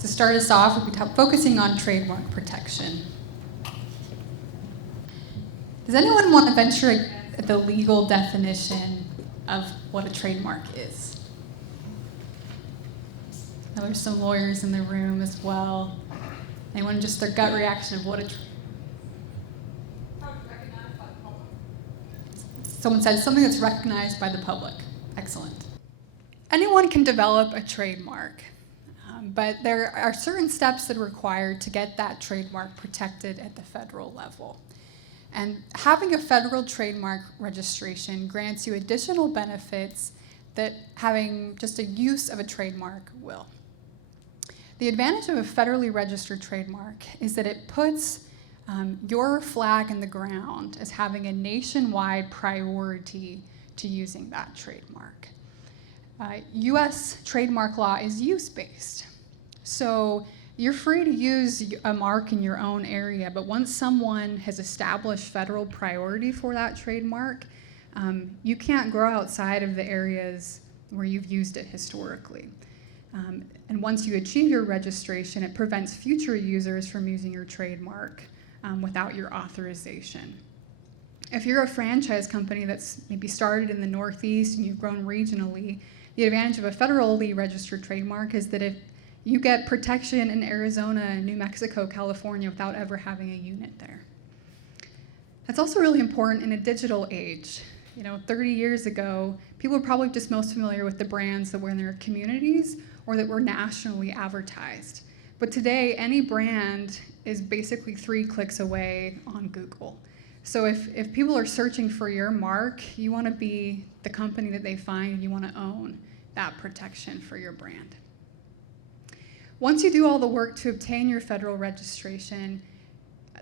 To start us off, we'll be focusing on trademark protection. Does anyone want to venture at the legal definition of what a trademark is? Now, there's some lawyers in the room as well. Anyone just their gut reaction of what a Someone said something that's recognized by the public. Excellent. Anyone can develop a trademark, but there are certain steps that are required to get that trademark protected at the federal level. And having a federal trademark registration grants you additional benefits that having just a use of a trademark will. The advantage of a federally registered trademark is that it puts your flag in the ground as having a nationwide priority to using that trademark. U.S. trademark law is use-based. So you're free to use a mark in your own area, but once someone has established federal priority for that trademark, you can't grow outside of the areas where you've used it historically. And once you achieve your registration, it prevents future users from using your trademark without your authorization. If you're a franchise company that's maybe started in the Northeast and you've grown regionally, the advantage of a federally registered trademark is that if you get protection in Arizona, New Mexico, California without ever having a unit there. That's also really important in a digital age. 30 years ago, people were probably just most familiar with the brands that were in their communities or that were nationally advertised. But today, any brand is basically 3 clicks away on Google. So if people are searching for your mark, you want to be the company that they find, and you want to own that protection for your brand. Once you do all the work to obtain your federal registration,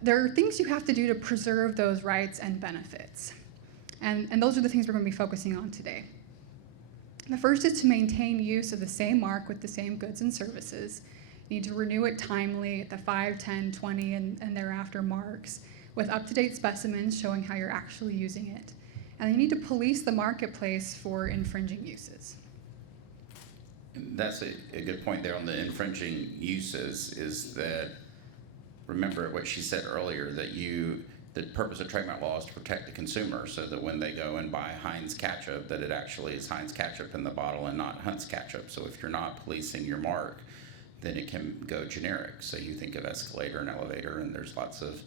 there are things you have to do to preserve those rights and benefits. And those are the things we're going to be focusing on today. The first is to maintain use of the same mark with the same goods and services. You need to renew it timely at the 5, 10, 20, and thereafter marks with up-to-date specimens showing how you're actually using it. And you need to police the marketplace for infringing uses. That's a good point there on the infringing uses, is that, remember what she said earlier, that the purpose of trademark law is to protect the consumer so that when they go and buy Heinz ketchup, that it actually is Heinz ketchup in the bottle and not Hunt's ketchup. So if you're not policing your mark, then it can go generic. So you think of escalator and elevator, and there's lots of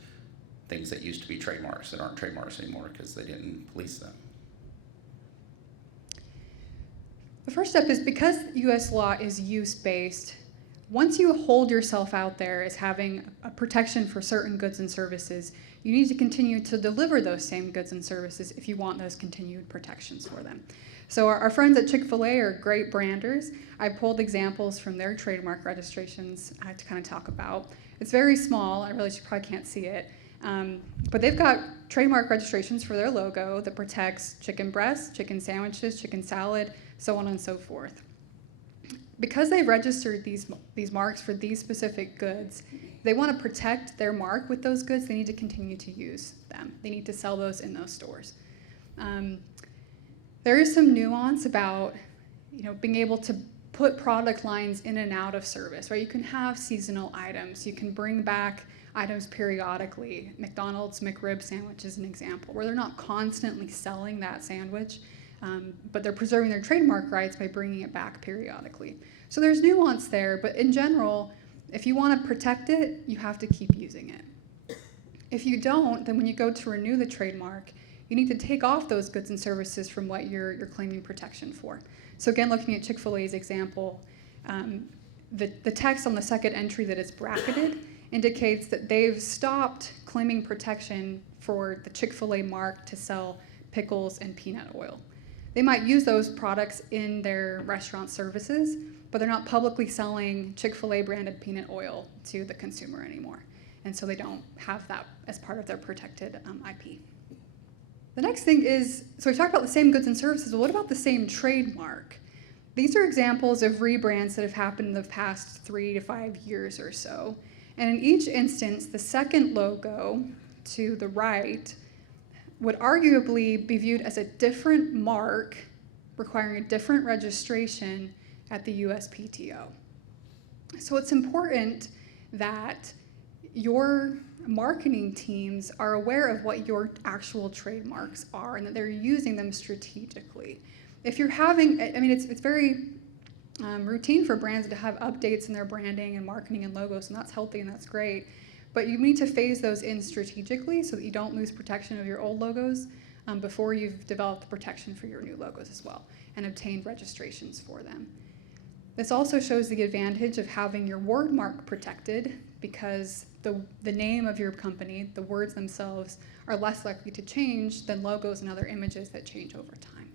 things that used to be trademarks that aren't trademarks anymore because they didn't police them. The first step is, because U.S. law is use-based, once you hold yourself out there as having a protection for certain goods and services, you need to continue to deliver those same goods and services if you want those continued protections for them. So our friends at Chick-fil-A are great branders. I pulled examples from their trademark registrations to kind of talk about. It's very small. I realize you probably can't see it. But they've got trademark registrations for their logo that protects chicken breasts, chicken sandwiches, chicken salad, so on and so forth. Because they've registered these marks for these specific goods, they want to protect their mark with those goods. They need to continue to use them. They need to sell those in those stores. There is some nuance about being able to put product lines in and out of service, right? You can have seasonal items. You can bring back items periodically. McDonald's McRib sandwich is an example, where they're not constantly selling that sandwich, but they're preserving their trademark rights by bringing it back periodically. So there's nuance there, but in general, if you want to protect it, you have to keep using it. If you don't, then when you go to renew the trademark, you need to take off those goods and services from what you're claiming protection for. So again, looking at Chick-fil-A's example, the text on the second entry that is bracketed indicates that they've stopped claiming protection for the Chick-fil-A mark to sell pickles and peanut oil. They might use those products in their restaurant services, but they're not publicly selling Chick-fil-A branded peanut oil to the consumer anymore. And so they don't have that as part of their protected IP. The next thing is, so we've talked about the same goods and services, but what about the same trademark? These are examples of rebrands that have happened in the past 3 to 5 years or so. And in each instance, the second logo to the right would arguably be viewed as a different mark requiring a different registration at the USPTO. So it's important that your marketing teams are aware of what your actual trademarks are and that they're using them strategically. If you're having, I mean, it's very routine for brands to have updates in their branding and marketing and logos, and that's healthy and that's great. But you need to phase those in strategically so that you don't lose protection of your old logos before you've developed the protection for your new logos as well and obtained registrations for them. This also shows the advantage of having your word mark protected because the name of your company, the words themselves, are less likely to change than logos and other images that change over time.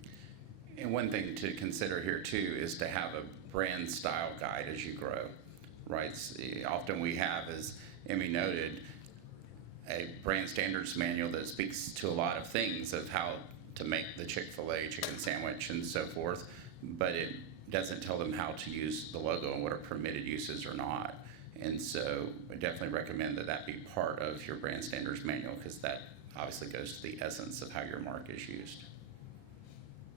And one thing to consider here too is to have a brand style guide as you grow, right? Often we have, as Emmy noted, a brand standards manual that speaks to a lot of things of how to make the Chick-fil-A chicken sandwich and so forth, but it doesn't tell them how to use the logo and what are permitted uses or not. And so I definitely recommend that be part of your brand standards manual because that obviously goes to the essence of how your mark is used.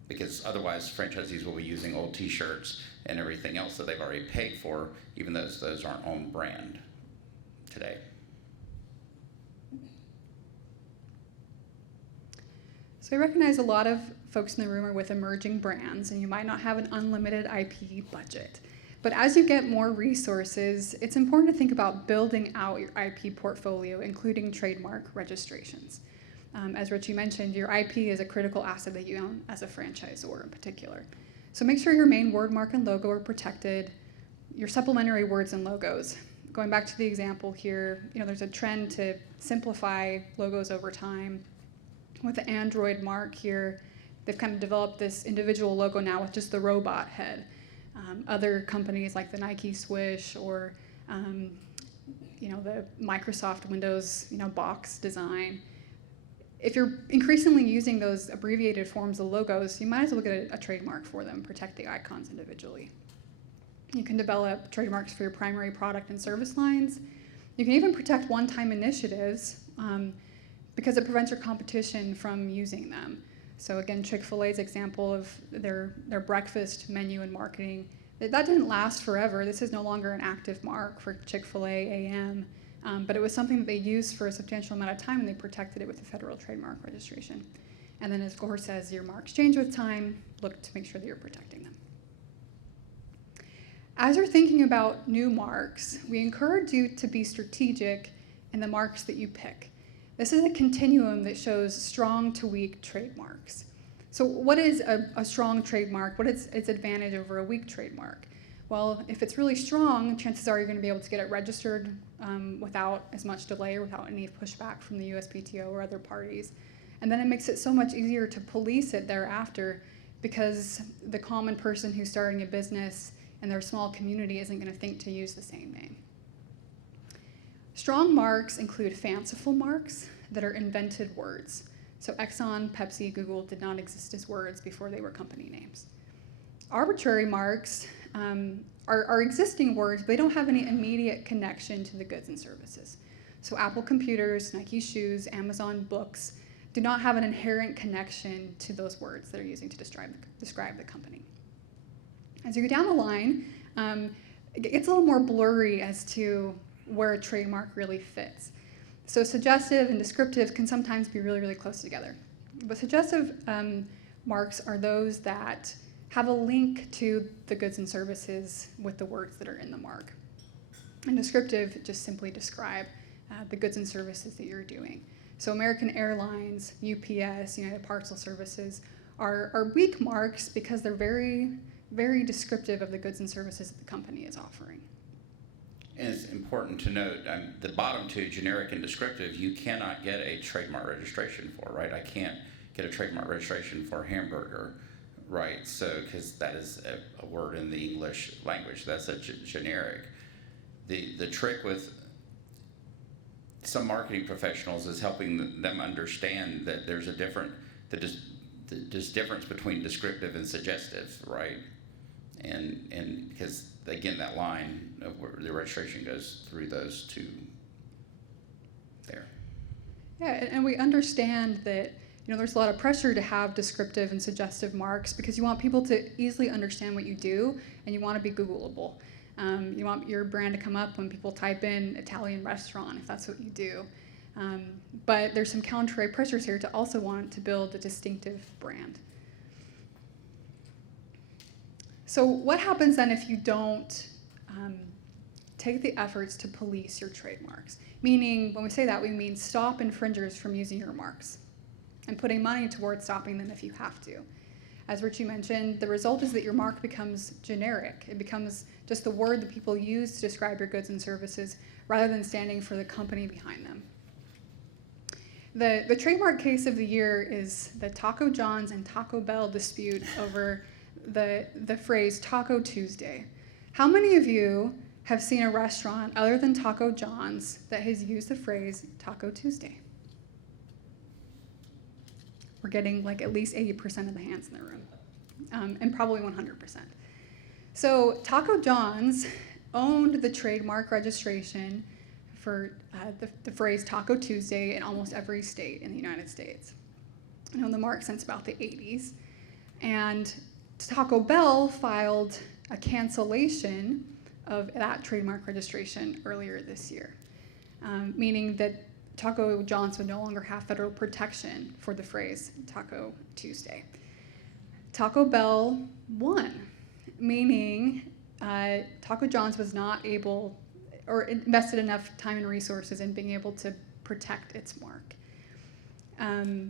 Because otherwise franchisees will be using old t-shirts and everything else that they've already paid for, even though those aren't on brand today. So I recognize a lot of folks in the room are with emerging brands, and you might not have an unlimited IP budget. But as you get more resources, it's important to think about building out your IP portfolio, including trademark registrations. As Ritchie mentioned, your IP is a critical asset that you own as a franchisor in particular. So make sure your main word mark and logo are protected, your supplementary words and logos. Going back to the example here, there's a trend to simplify logos over time. With the Android mark here, they've kind of developed this individual logo now with just the robot head. Other companies like the Nike Swish or the Microsoft Windows box design. If you're increasingly using those abbreviated forms of logos, you might as well get a trademark for them, protect the icons individually. You can develop trademarks for your primary product and service lines. You can even protect one-time initiatives because it prevents your competition from using them. So again, Chick-fil-A's example of their breakfast menu and marketing, that didn't last forever. This is no longer an active mark for Chick-fil-A AM, but it was something that they used for a substantial amount of time and they protected it with the federal trademark registration. And then of course, as your marks change with time, look to make sure that you're protecting them. As you're thinking about new marks, we encourage you to be strategic in the marks that you pick. This is a continuum that shows strong to weak trademarks. So what is a strong trademark? What is its advantage over a weak trademark? Well, if it's really strong, chances are you're going to be able to get it registered without as much delay or without any pushback from the USPTO or other parties. And then it makes it so much easier to police it thereafter because the common person who's starting a business in their small community isn't going to think to use the same name. Strong marks include fanciful marks that are invented words. So Exxon, Pepsi, Google did not exist as words before they were company names. Arbitrary marks are existing words, but they don't have any immediate connection to the goods and services. So Apple computers, Nike shoes, Amazon books do not have an inherent connection to those words that are using to describe the company. As you go down the line, it gets a little more blurry as to where a trademark really fits. So suggestive and descriptive can sometimes be really, really close together. But suggestive marks are those that have a link to the goods and services with the words that are in the mark. And descriptive just simply describe the goods and services that you're doing. So American Airlines, UPS, United Parcel Services are weak marks because they're very, very descriptive of the goods and services that the company is offering. And it's important to note, the bottom two, generic and descriptive, you cannot get a trademark registration for, right? I can't get a trademark registration for hamburger, right? So, because that is a word in the English language, that's a generic. The trick with some marketing professionals is helping them understand that there's a difference between descriptive and suggestive, right? And because again, that line of where the registration goes through those two there. Yeah, and we understand that there's a lot of pressure to have descriptive and suggestive marks because you want people to easily understand what you do and you want to be Googleable. You want your brand to come up when people type in Italian restaurant, if that's what you do. But there's some contrary pressures here to also want to build a distinctive brand. So what happens then if you don't take the efforts to police your trademarks? Meaning, when we say that, we mean stop infringers from using your marks and putting money towards stopping them if you have to. As Ritchie mentioned, the result is that your mark becomes generic. It becomes just the word that people use to describe your goods and services rather than standing for the company behind them. The trademark case of the year is the Taco John's and Taco Bell dispute over the phrase Taco Tuesday. How many of you have seen a restaurant other than Taco John's that has used the phrase Taco Tuesday? We're getting like at least 80% of the hands in the room, and probably 100%. So Taco John's owned the trademark registration for the phrase Taco Tuesday in almost every state in the United States. I owned the mark since about the 80s. And Taco Bell filed a cancellation of that trademark registration earlier this year, meaning that Taco John's would no longer have federal protection for the phrase Taco Tuesday. Taco Bell won, meaning Taco John's was not able or invested enough time and resources in being able to protect its mark.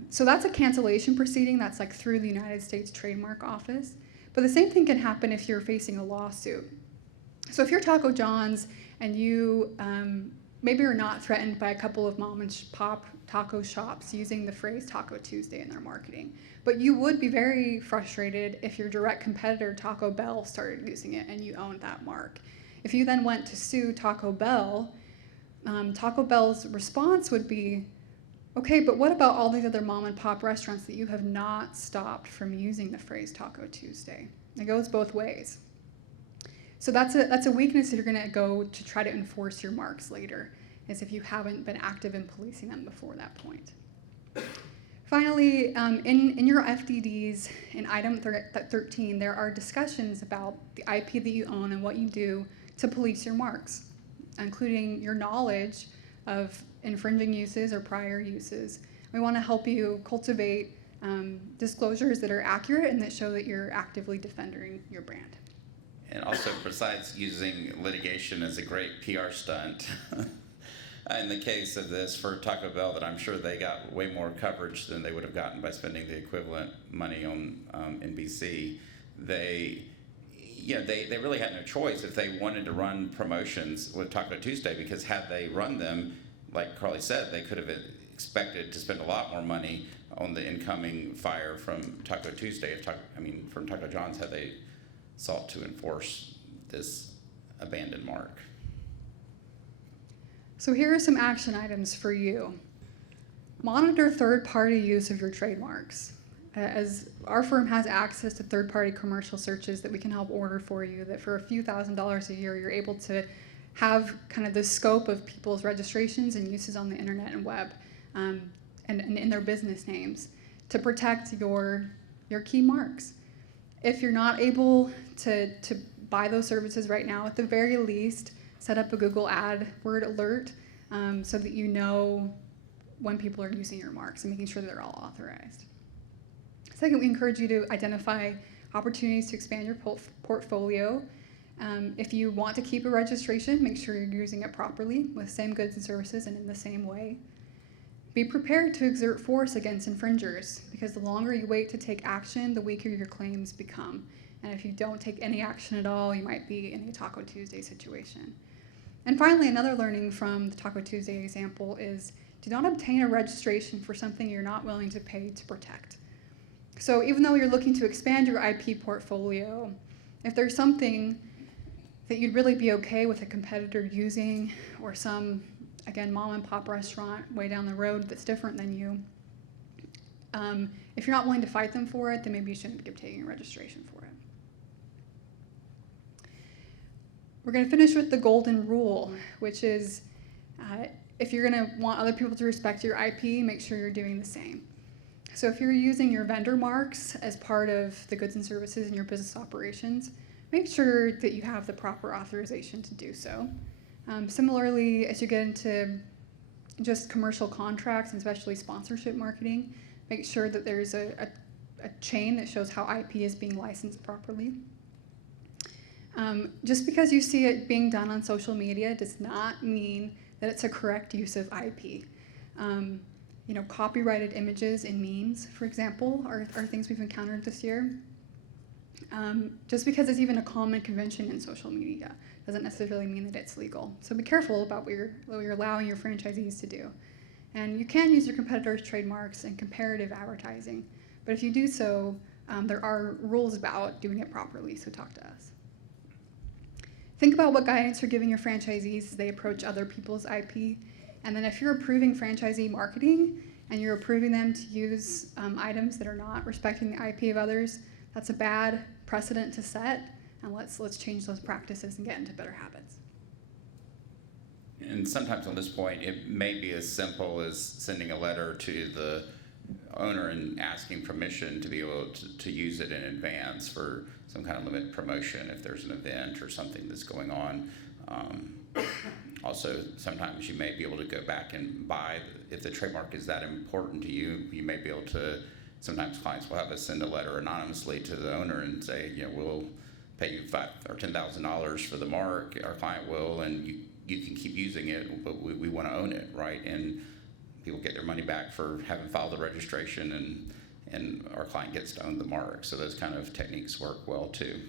So that's a cancellation proceeding that's like through the United States Trademark Office. But the same thing can happen if you're facing a lawsuit. So if you're Taco John's and you maybe are not threatened by a couple of mom and pop taco shops using the phrase Taco Tuesday in their marketing, but you would be very frustrated if your direct competitor Taco Bell started using it and you owned that mark. If you then went to sue Taco Bell, Taco Bell's response would be, okay, but what about all these other mom and pop restaurants that you have not stopped from using the phrase Taco Tuesday? It goes both ways. So that's a weakness if you're gonna go to try to enforce your marks later, is if you haven't been active in policing them before that point. Finally, in your FDDs, in item 13, there are discussions about the IP that you own and what you do to police your marks, including your knowledge of infringing uses or prior uses. We want to help you cultivate disclosures that are accurate and that show that you're actively defending your brand. And also, besides using litigation as a great PR stunt, in the case of this for Taco Bell, that I'm sure they got way more coverage than they would have gotten by spending the equivalent money on NBC. They really had no choice if they wanted to run promotions with Taco Tuesday, because had they run them, like Carlie said, they could have expected to spend a lot more money on the incoming fire from Taco Tuesday. From Taco John's, had they sought to enforce this abandoned mark. So here are some action items for you. Monitor third-party use of your trademarks. As our firm has access to third-party commercial searches that we can help order for you, that for a few $1,000s a year, you're able to have kind of the scope of people's registrations and uses on the internet and web, and in their business names, to protect your key marks. If you're not able to buy those services right now, at the very least, set up a Google AdWord alert so that you know when people are using your marks and making sure that they're all authorized. Second, we encourage you to identify opportunities to expand your portfolio. If you want to keep a registration, make sure you're using it properly with the same goods and services and in the same way. Be prepared to exert force against infringers, because the longer you wait to take action, the weaker your claims become. And if you don't take any action at all, you might be in a Taco Tuesday situation. And finally, another learning from the Taco Tuesday example is do not obtain a registration for something you're not willing to pay to protect. So even though you're looking to expand your IP portfolio, if there's something that you'd really be okay with a competitor using, or some, again, mom and pop restaurant way down the road that's different than you, if you're not willing to fight them for it, then maybe you shouldn't be taking a registration for it. We're going to finish with the golden rule, which is if you're going to want other people to respect your IP, make sure you're doing the same. So if you're using your vendor marks as part of the goods and services in your business operations, make sure that you have the proper authorization to do so. Similarly, as you get into just commercial contracts, and especially sponsorship marketing, make sure that there's a chain that shows how IP is being licensed properly. Just because you see it being done on social media does not mean that it's a correct use of IP. Copyrighted images in memes, for example, are things we've encountered this year. Just because it's even a common convention in social media doesn't necessarily mean that it's legal. So be careful about what you're allowing your franchisees to do. And you can use your competitors' trademarks in comparative advertising, but if you do so, there are rules about doing it properly, so talk to us. Think about what guidance you're giving your franchisees as they approach other people's IP. And then if you're approving franchisee marketing and you're approving them to use items that are not respecting the IP of others, that's a bad precedent to set, and let's change those practices and get into better habits. And sometimes on this point, it may be as simple as sending a letter to the owner and asking permission to be able to use it in advance for some kind of limited promotion if there's an event or something that's going on. Also, sometimes you may be able to go back and buy, if the trademark is that important to you, you may be able to, sometimes clients will have us send a letter anonymously to the owner and say, we'll pay you $5,000 or $10,000 for the mark, our client will, and you can keep using it, but we want to own it, right? And people get their money back for having filed the registration, and our client gets to own the mark. So those kind of techniques work well too.